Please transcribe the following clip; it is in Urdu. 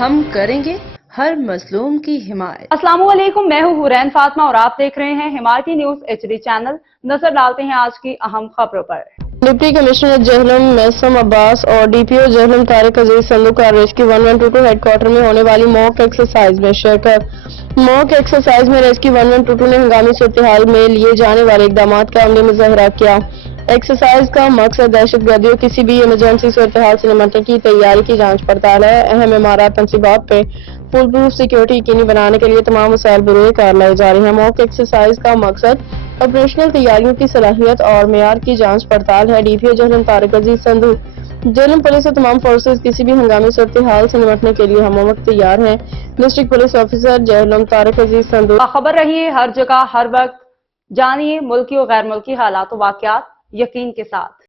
ہم کریں گے ہر مظلوم کی حمایت۔ السلام علیکم، میں ہوں حورین فاطمہ اور آپ دیکھ رہے ہیں حمایتی نیوز HD چینل۔ نظر ڈالتے ہیں آج کی اہم خبروں پر۔ ڈپٹی کمشنر جہلم میسم عباس اور DPO جہلم طارق عزیز سندھو کا ریسکیو 1122 ہیڈ کوارٹر میں ہونے والی موک ایکسرسائز میں شرکت۔ موک ایکسرسائز میں ریسکیو 1122 نے ہنگامی صورتحال میں لیے جانے والے اقدامات کا عملی مظاہرہ کیا۔ ایکسرسائز کا مقصد دہشت گردی اور کسی بھی ایمرجنسی صورتحال سے نمٹنے کی تیاری کی جانچ پڑتال ہے۔ اہم عمارات تنصیبات پہ فول پروف سیکیورٹی یقینی بنانے کے لیے تمام وسائل بروئے کار لائے جا رہے ہیں۔ موک ایکسرسائز کا مقصد آپریشنل تیاریوں کی صلاحیت اور معیار کی جانچ پڑتال ہے۔ DPO جہلم طارق عزیز سندھو جہلم پولیس اور تمام فورسز کسی بھی ہنگامی صورتحال سے نمٹنے کے لیے ہم وقت تیار ہیں۔ District police officer Jhelum Tariq Aziz Sindhu. باخبر رہیے ہر جگہ ہر وقت، جانیے ملکی اور غیر ملکی حالات و واقعات یقین کے ساتھ۔